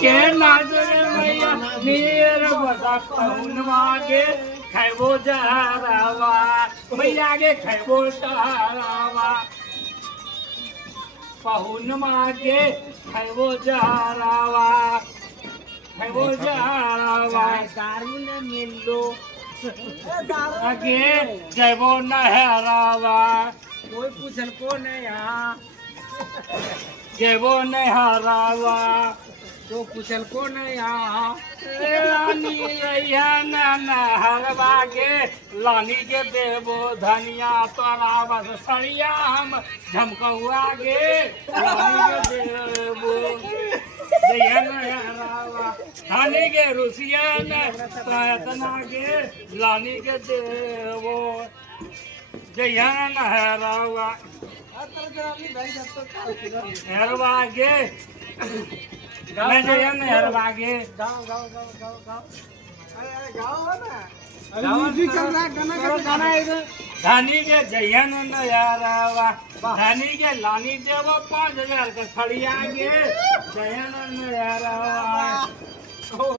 के नाचो रे मैया नीर बसा पहुन मागे खाइबो जहरावा मैया गे खाइबो जहरावा पहुन मागे खाइबो जहरावा खाइबो जहरावा दारू ने मिलो आगे जयबो नहरावा कोई पूछल को नहीं यहाँ जयबो नहरावा तो कुशल को नहीं रानी नहरवा के लानी के देवो धनिया तोरा बस सड़िया हम झमकौआ गे लानी के देवो नहरवा धनी के रुसिया तना के लानी के देवो जया नहरवा नहरवा गे मैं जो ये नहर बागे गाओ गाओ गाओ गाओ गाओ अरे गाओ ना अरे म्यूजिक चल रहा है गाना इधर धानी के जयन नहरवा धानी के लानी देव 5000 का खड़िया गे जयन नहरवा